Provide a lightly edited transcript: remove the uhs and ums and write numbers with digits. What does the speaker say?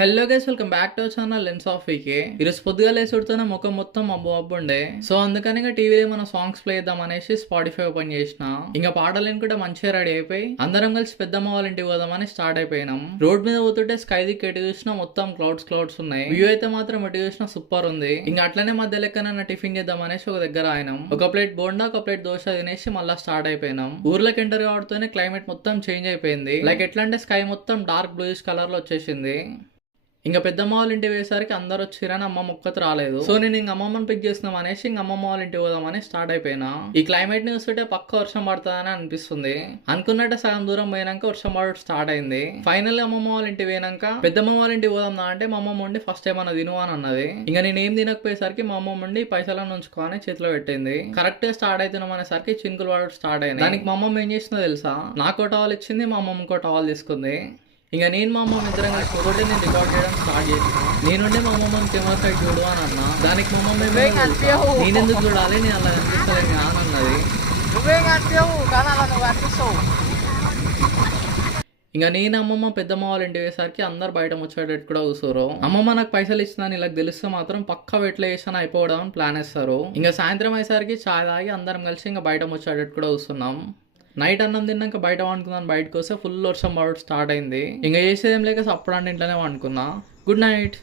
Hello guys, welcome back to our channel lens of VK. ఈరోజు పొద్దుగా లేసుడుతోనే ముఖం మొత్తం అబ్బు అబ్బు ఉండే. సో అందుకని టీవీలో మన సాంగ్స్ ప్లే చేద్దాం అనేసి స్పాటిఫై ఓపెన్ చేసిన. ఇంకా పాటలు వినుకుంటే మంచిగా రెడీ అయిపోయి అందరం కలిసి పెద్దమ్మ వాళ్ళ ఇంటికి పోదామని స్టార్ట్ అయిపోయినాం. రోడ్ మీద పోతుంటే స్కై దిక్కు ఎటు చూసినా మొత్తం క్లౌడ్స్ ఉన్నాయి. వ్యూ అయితే మాత్రం ఎటు చూసినా సూపర్ ఉంది. ఇంకా అట్లనే మధ్య లెక్కన టిఫిన్ చేద్దాం అనేసి ఒక దగ్గర ఆయనం. ఒక ప్లేట్ బోండా, ఒక ప్లేట్ దోశ తినేసి మళ్ళీ స్టార్ట్ అయిపోయినాం. ఊర్లోకి ఎంటర్ కావడంతోనే క్లైమేట్ మొత్తం చేంజ్ అయిపోయింది. లైక్ ఎట్లా అంటే స్కై మొత్తం డార్క్ బ్లూయిష్ కలర్ లో వచ్చేసింది. ఇంకా పెద్దమ్మ వాళ్ళ ఇంటికి వేసరికి అందరు వచ్చిరని అమ్మమ్మ ఒక్కతి రాలేదు. సో నేను ఇంక అమ్మమ్మని పిక్ చేస్తున్నాం అనేసి ఇంక అమ్మమ్మ వాళ్ళ ఇంటికి పోదామని స్టార్ట్ అయిపోయినా. ఈ క్లైమేట్ ని చూస్తుంటే పక్క వర్షం పడుతుందని అనిపిస్తుంది. అనుకున్నట్టే సగం దూరం పోయినాక వర్షం పడడం స్టార్ట్ అయింది. ఫైనల్ అమ్మమ్మ వాళ్ళ ఇంటికి పోయినాక పెద్దమ్మ వాళ్ళ ఇంటికి పోదాం అంటే మా అమ్మమ్మ ఉండి ఫస్ట్ ఏమన్నా తిను అని అన్నది. ఇంకా నేను ఏం తినకపోయేసరికి మా అమ్మమ్మ ఉండి పైసలను ఉంచుకోని చేతిలో పెట్టింది. కరెక్ట్ గా స్టార్ట్ అవుతున్నాం అనేసరికి చినుకులు పడడం స్టార్ట్ అయింది. దానికి మా అమ్మమ్మ ఏం చేసిందో తెలుసా, నాకు టవల్ ఇచ్చింది, మా అమ్మమ్మ ఇంకో టవల్ తీసుకుంది. ఇంకా నేను మా అమ్మమ్మ ఇద్దరం కలిసి ఒకటి నేను రికార్డ్ చేయడం స్టార్ట్ చేసిన. నేనుండే మా అమ్మమ్మని కెమెరా సైడ్ చూడు అని అన్నా. దానికి మా అమ్మమ్మ నేనెందుకు చూడాలి, నేను అలా కనిపిస్తాను అని అన్నది. ఇంకా నేను అమ్మమ్మ పెద్దమ్మ వాళ్ళ ఇంటి వేసరికి అందరు బయట ముచ్చేటట్టు కూడా కూర్చోరు. అమ్మమ్మ నాకు పైసలు ఇచ్చిందని ఇలా తెలిస్తే మాత్రం పక్క వెట్ల వేసాను అయిపోవడం అని ప్లాన్ వేస్తారు. ఇంకా సాయంత్రం అయ్యేసరికి చాయ్ తాగి అందరం కలిసి ఇంకా బయట ముచ్చేటట్టు కూడా కూర్చున్నాం. నైట్ అన్నం తిన్నాక బయట వండుకుందాం బయటకు వస్తే ఫుల్ వర్షం పడడం స్టార్ట్ అయింది. ఇంకా చేసేదేం లేక అప్పుడు అంటే ఇంట్లోనే వండుకున్నా. Good night.